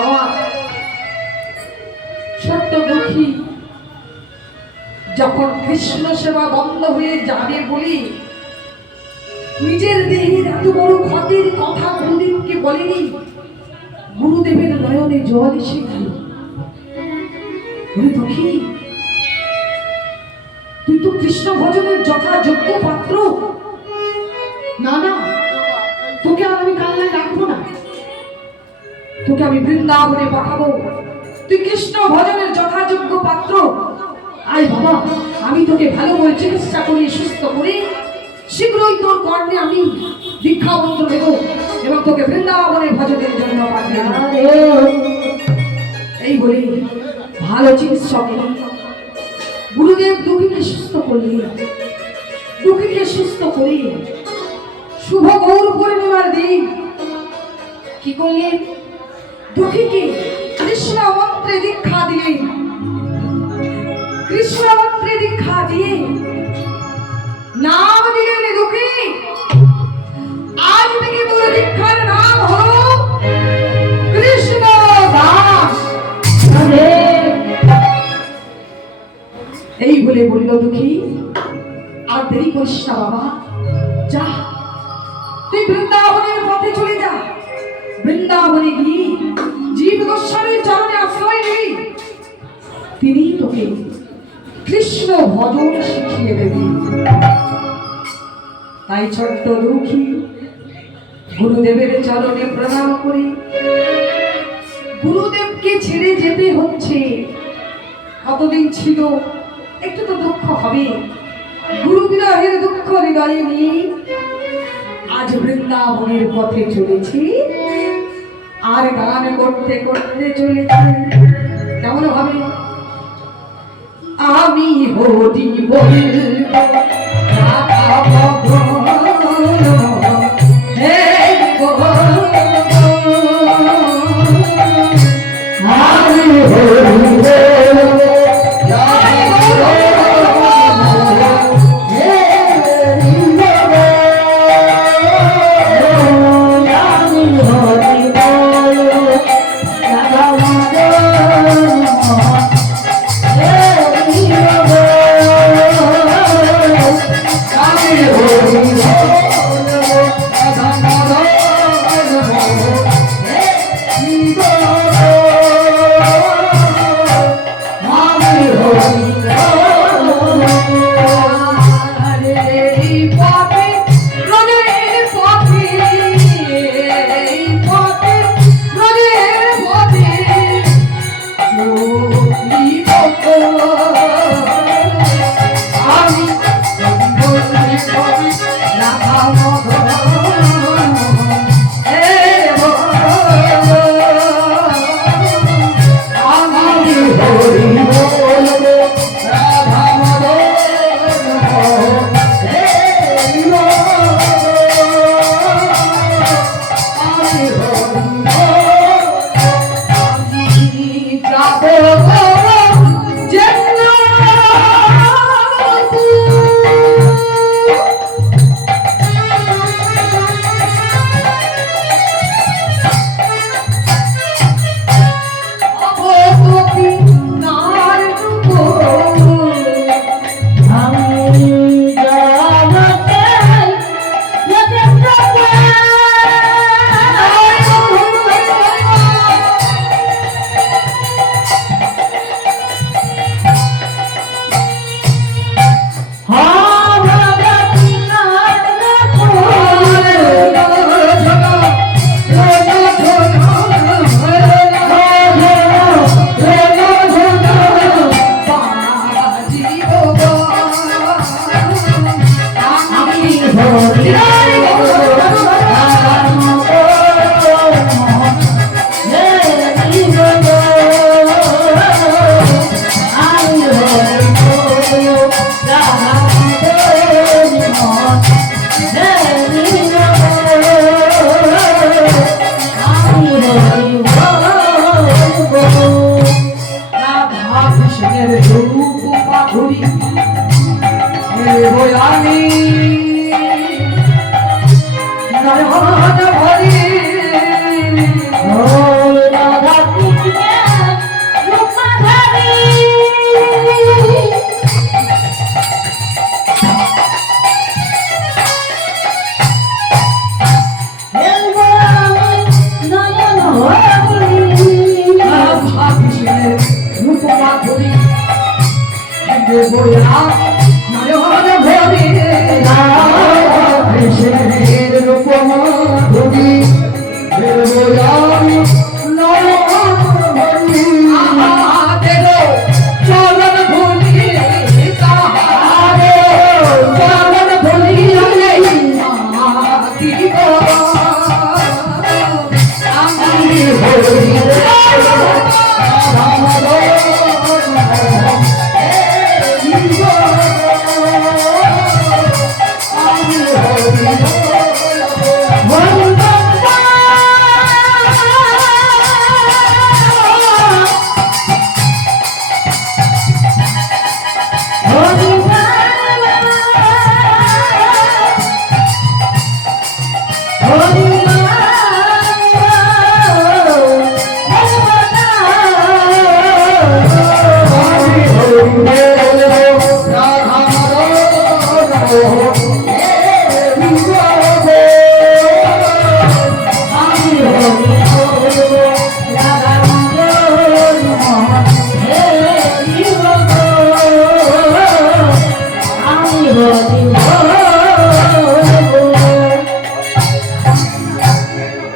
আমার ছোট্ট দুঃখী যখন কৃষ্ণ সেবা বন্ধ হয়ে যাবে বলি নিজের দেহের এত বড় ক্ষতির কথা গুরুদেবকে বলেনি। গুরুদেবের নয়নে জল এসে গেল। দুঃখী, তুই তো কৃষ্ণ ভজনের যথাযোগ্য পাত্র। না না, তোকে আর আমি কান্নায় রাখবো না, তোকে আমি বৃন্দাবনে পাঠাবো। তুই কৃষ্ণ ভজনের যথাযোগ্য পাত্র। আয় বাবা, আমি তোকে ভালো করে চিকিৎসা করে সুস্থ করে শীঘ্রই তোর কর্ণে আমি দীক্ষা মন্ত্র দেব এবং তোকে বৃন্দাবনে ভজনের জন্য পাঠিয়ে দেব। এই বলে ভালো চিকিৎসা করে গুরুদেব দুঃখীকে সুস্থ করলেন। দুঃখীকে সুস্থ করে শুভ গৌর পূর্ণিমার দিন কি করলেন? দুঃখীকে কৃষ্ণ মন্ত্রে দীক্ষা দিলেন। কৃষ্ণ মন্ত্রে দীক্ষা দিয়ে নাম দিলেন দুঃখী, আজ থেকে তোর দীক্ষার নাম হলো কৃষ্ণ দাস। এই বলে বলল দুঃখী, আর দেরি করিস না বাবা, যা তুই বৃন্দাবনের পথে চলে যা। বৃন্দাবনে গিয়ে জীব গোস্বামীর চরণে আশ্রয় নেই, তিনি তোকে কৃষ্ণ ভজন শিখিয়ে দেবেন। তাই ছোট্ট দুঃখী গুরুদেবের চরণে প্রণাম করে গুরুদেবকে ছেড়ে যেতে হচ্ছে। কতদিন ছিল, একটু তো দুঃখ হবে। গুরু বিরহের দুঃখ হৃদয়ে নিয়ে আজ বৃন্দাবনের পথে চলেছি, আর গান করতে করতে চলেছি। কেমন ভাবে? আমি হরি বলব ভাবিসের রূপমা ধরি বইয়া নয়ন ভরে ভাবিসের রূপমা ধরি বইয়া